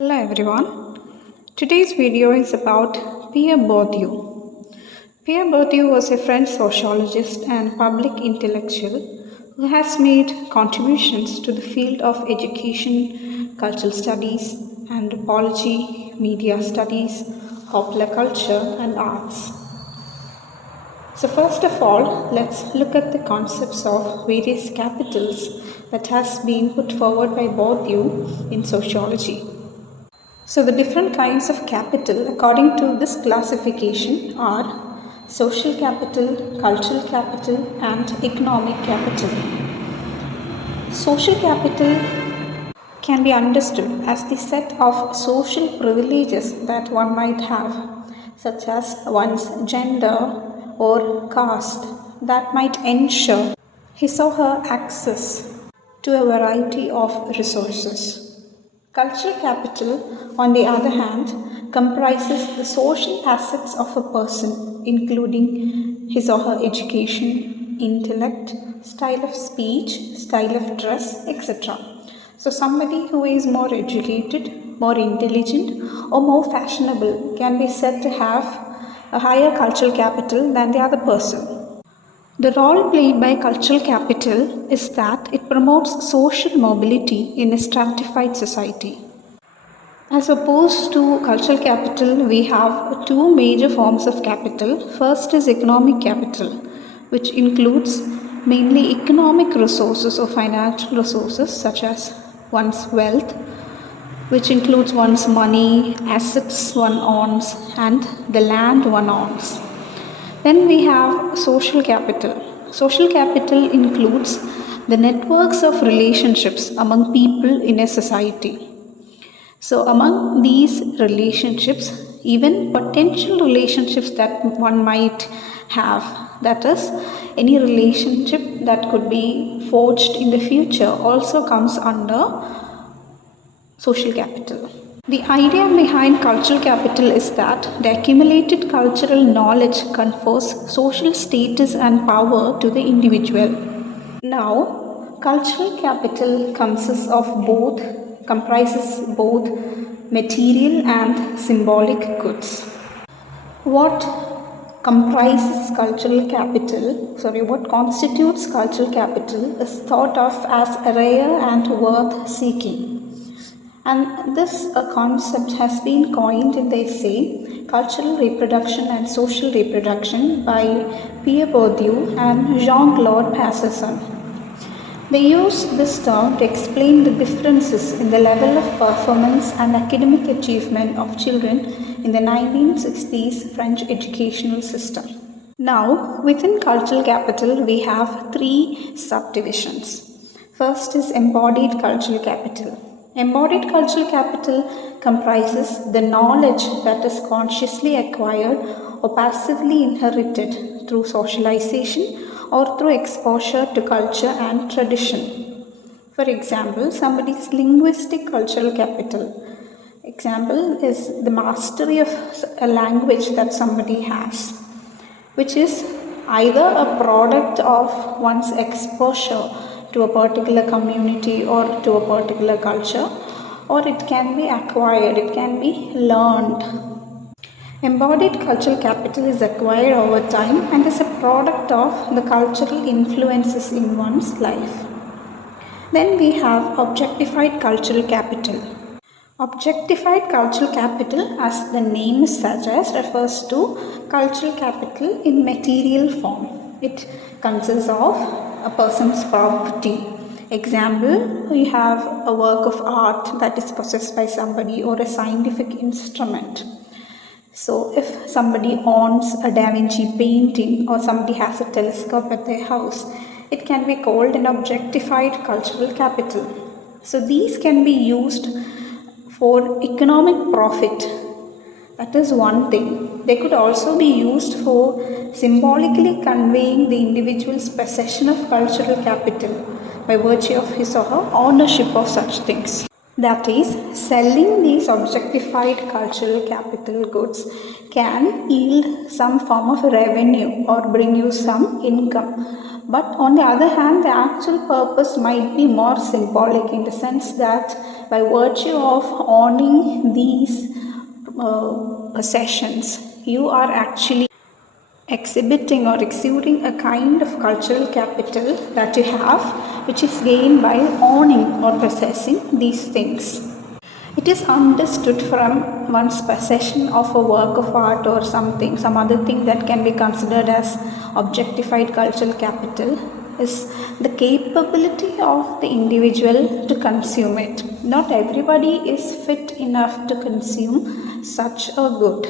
Hello everyone. Today's video is about Pierre Bourdieu. Pierre Bourdieu was a French sociologist and public intellectual who has made contributions to the field of education, cultural studies, anthropology, media studies, popular culture, and arts. So first of all, let's look at the concepts of various capitals that has been put forward by Bourdieu in sociology. So the different kinds of capital according to this classification are social capital, cultural capital, and economic capital. Social capital can be understood as the set of social privileges that one might have, such as one's gender or caste, that might ensure his or her access to a variety of resources. Cultural capital, on the other hand, comprises the social assets of a person, including his or her education, intellect, style of speech, style of dress, etc. So, somebody who is more educated, more intelligent, or more fashionable can be said to have a higher cultural capital than the other person. The role played by cultural capital is that it promotes social mobility in a stratified society. As opposed to cultural capital, we have two major forms of capital. First is economic capital, which includes mainly economic resources or financial resources such as one's wealth, which includes one's money, assets one owns, and the land one owns. Then we have social capital. Social capital includes the networks of relationships among people in a society. So, among these relationships, even potential relationships that one might have, that is, any relationship that could be forged in the future, also comes under social capital. The idea behind cultural capital is that the accumulated cultural knowledge confers social status and power to the individual. Now, cultural capital comprises both material and symbolic goods. What constitutes cultural capital is thought of as rare and worth seeking. And this concept has been coined in the essay Cultural Reproduction and Social Reproduction by Pierre Bourdieu and Jean-Claude Passerson. They use this term to explain the differences in the level of performance and academic achievement of children in the 1960s French educational system. Now, within cultural capital, we have three subdivisions. First is embodied cultural capital. Embodied cultural capital comprises the knowledge that is consciously acquired or passively inherited through socialization or through exposure to culture and tradition. For example, somebody's linguistic cultural capital. Example is the mastery of a language that somebody has, which is either a product of one's exposure to a particular community or to a particular culture, or it can be acquired, it can be learned. Embodied cultural capital is acquired over time and is a product of the cultural influences in one's life. Then we have objectified cultural capital. Objectified cultural capital, as the name suggests, refers to cultural capital in material form. It consists of a person's property. Example, you have a work of art that is possessed by somebody or a scientific instrument. So if somebody owns a Da Vinci painting or somebody has a telescope at their house, it can be called an objectified cultural capital. So these can be used for economic profit. That is one thing. They could also be used for symbolically conveying the individual's possession of cultural capital by virtue of his or her ownership of such things. That is, selling these objectified cultural capital goods can yield some form of revenue or bring you some income. But on the other hand, the actual purpose might be more symbolic in the sense that by virtue of owning these possessions, you are actually exhibiting or exuding a kind of cultural capital that you have, which is gained by owning or possessing these things. It is understood from one's possession of a work of art or something, some other thing that can be considered as objectified cultural capital, is the capability of the individual to consume it. Not everybody is fit enough to consume such a good.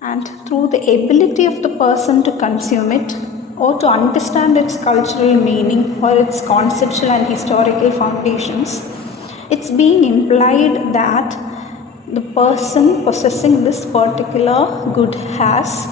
And through the ability of the person to consume it or to understand its cultural meaning or its conceptual and historical foundations, it's being implied that the person possessing this particular good has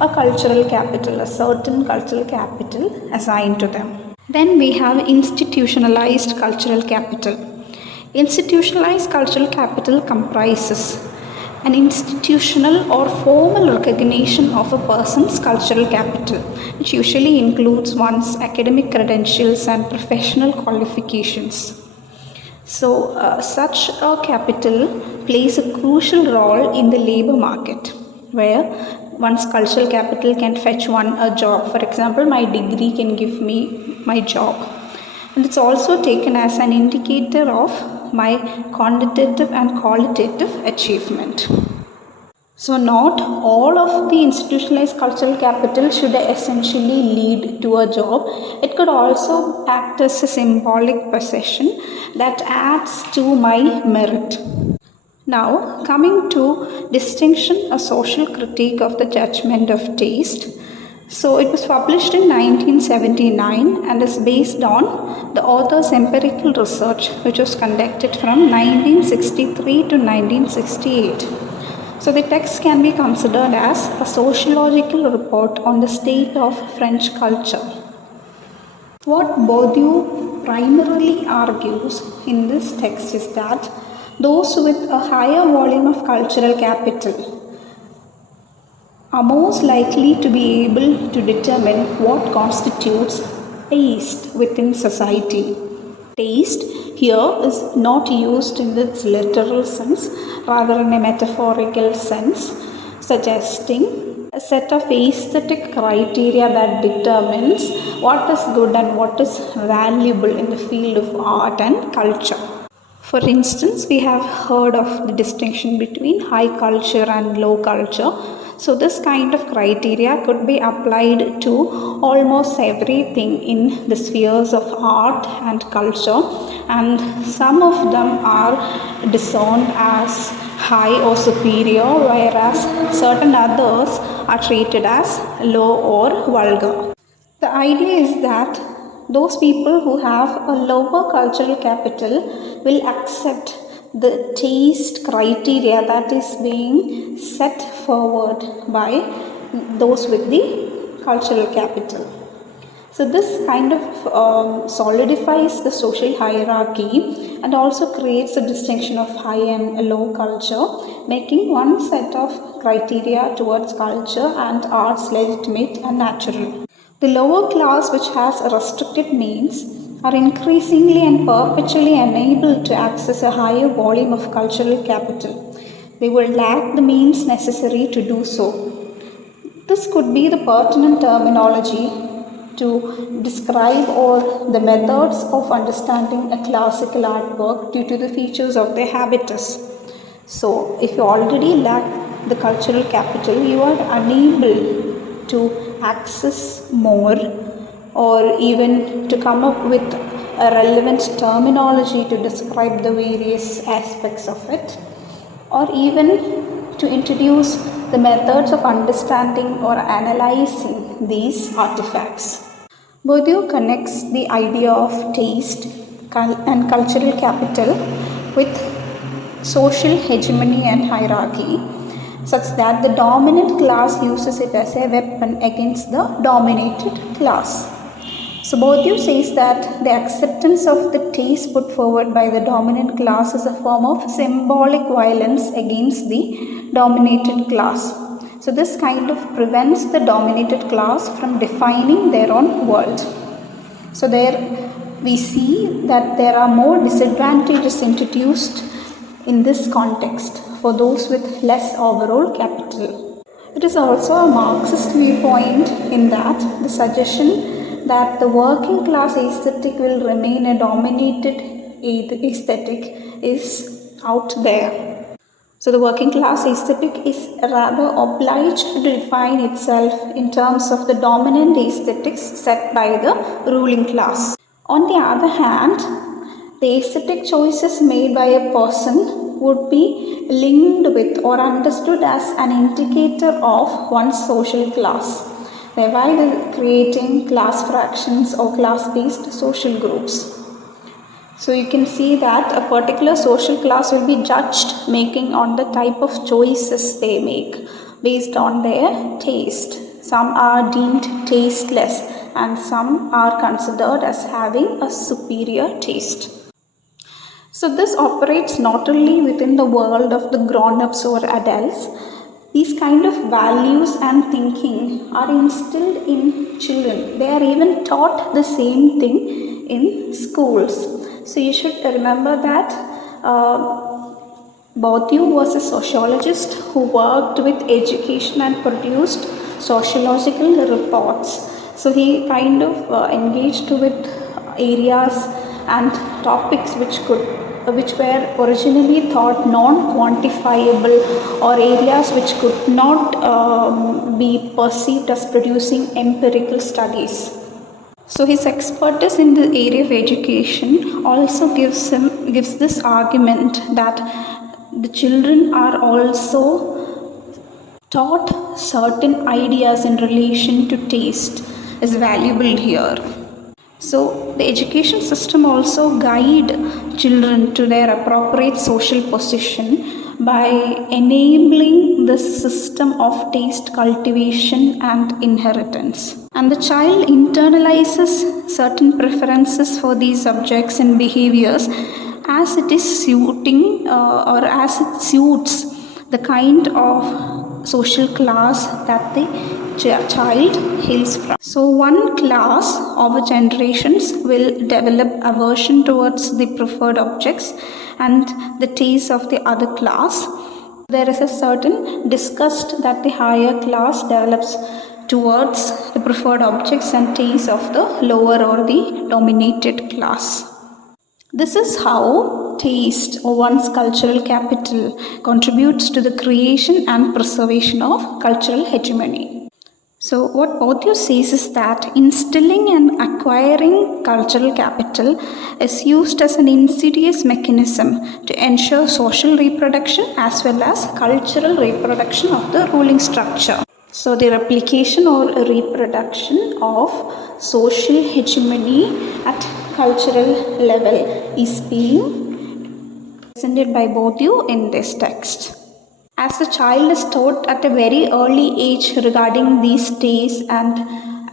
a cultural capital, a certain cultural capital assigned to them. Then we have institutionalized cultural capital. Institutionalized cultural capital comprises an institutional or formal recognition of a person's cultural capital, which usually includes one's academic credentials and professional qualifications. So, such a capital plays a crucial role in the labor market, where one's cultural capital can fetch one a job. For example, my degree can give me my job. And it's also taken as an indicator of my quantitative and qualitative achievement. So not all of the institutionalized cultural capital should essentially lead to a job. It could also act as a symbolic possession that adds to my merit. Now, coming to Distinction, a social critique of the judgment of taste. So it was published in 1979 and is based on the author's empirical research, which was conducted from 1963 to 1968. So the text can be considered as a sociological report on the state of French culture. What Bourdieu primarily argues in this text is that those with a higher volume of cultural capital are most likely to be able to determine what constitutes taste within society. Taste here is not used in its literal sense, rather in a metaphorical sense, suggesting a set of aesthetic criteria that determines what is good and what is valuable in the field of art and culture. For instance, we have heard of the distinction between high culture and low culture. So this kind of criteria could be applied to almost everything in the spheres of art and culture, and some of them are discerned as high or superior, whereas certain others are treated as low or vulgar. The idea is that those people who have a lower cultural capital will accept the taste criteria that is being set forward by those with the cultural capital. So this kind of solidifies the social hierarchy and also creates a distinction of high and low culture, making one set of criteria towards culture and arts legitimate and natural. The lower class, which has a restricted means, are increasingly and perpetually unable to access a higher volume of cultural capital. They will lack the means necessary to do so. This could be the pertinent terminology to describe or the methods of understanding a classical artwork due to the features of their habitus. So, if you already lack the cultural capital, you are unable to access more or even to come up with a relevant terminology to describe the various aspects of it, or even to introduce the methods of understanding or analyzing these artifacts. Bourdieu connects the idea of taste and cultural capital with social hegemony and hierarchy, such that the dominant class uses it as a weapon against the dominated class. So Bourdieu says that the acceptance of the taste put forward by the dominant class is a form of symbolic violence against the dominated class. So this kind of prevents the dominated class from defining their own world. So their we see that there are more disadvantages introduced in this context for those with less overall capital. It is also a Marxist viewpoint in that the suggestion that the working class aesthetic will remain a dominated aesthetic is out there. So the working class aesthetic is rather obliged to define itself in terms of the dominant aesthetics set by the ruling class. On the other hand, the aesthetic choices made by a person would be linked with or understood as an indicator of one's social class, thereby creating class fractions or class-based social groups. So you can see that a particular social class will be judged making on the type of choices they make based on their taste. Some are deemed tasteless and some are considered as having a superior taste. So this operates not only within the world of the grown-ups or adults. These kind of values and thinking are instilled in children. They are even taught the same thing in schools. So you should remember that Bourdieu was a sociologist who worked with education and produced sociological reports. So he kind of engaged with areas and topics which were originally thought non-quantifiable, or areas which could not be perceived as producing empirical studies. So his expertise in the area of education also gives this argument that the children are also taught certain ideas in relation to taste is valuable here. So the education system also guide children to their appropriate social position by enabling this system of taste cultivation and inheritance. And the child internalizes certain preferences for these subjects and behaviors as it is suiting or as it suits the kind of social class that the child hails from. So one class of generations will develop aversion towards the preferred objects and the taste of the other class. There is a certain disgust that the higher class develops towards the preferred objects and tastes of the lower or the dominated class. This is how taste or one's cultural capital contributes to the creation and preservation of cultural hegemony. So what Bourdieu says is that instilling and acquiring cultural capital is used as an insidious mechanism to ensure social reproduction as well as cultural reproduction of the ruling structure. So the replication or reproduction of social hegemony at cultural level is being presented by Bourdieu in this text. As the child is taught at a very early age regarding these tastes and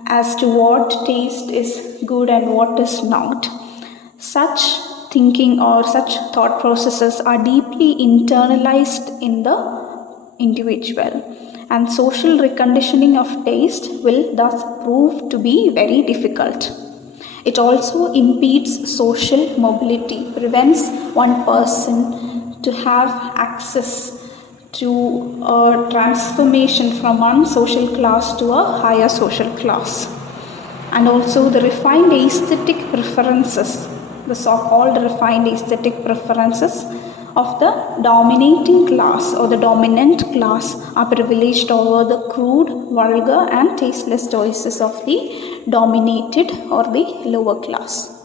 as to what taste is good and what is not, such thinking or such thought processes are deeply internalized in the individual. And social reconditioning of taste will thus prove to be very difficult. It also impedes social mobility, prevents one person to have access to a transformation from one social class to a higher social class. And also the refined aesthetic preferences, the so-called refined aesthetic preferences of the dominating class or the dominant class are privileged over the crude, vulgar and tasteless choices of the dominated or the lower class.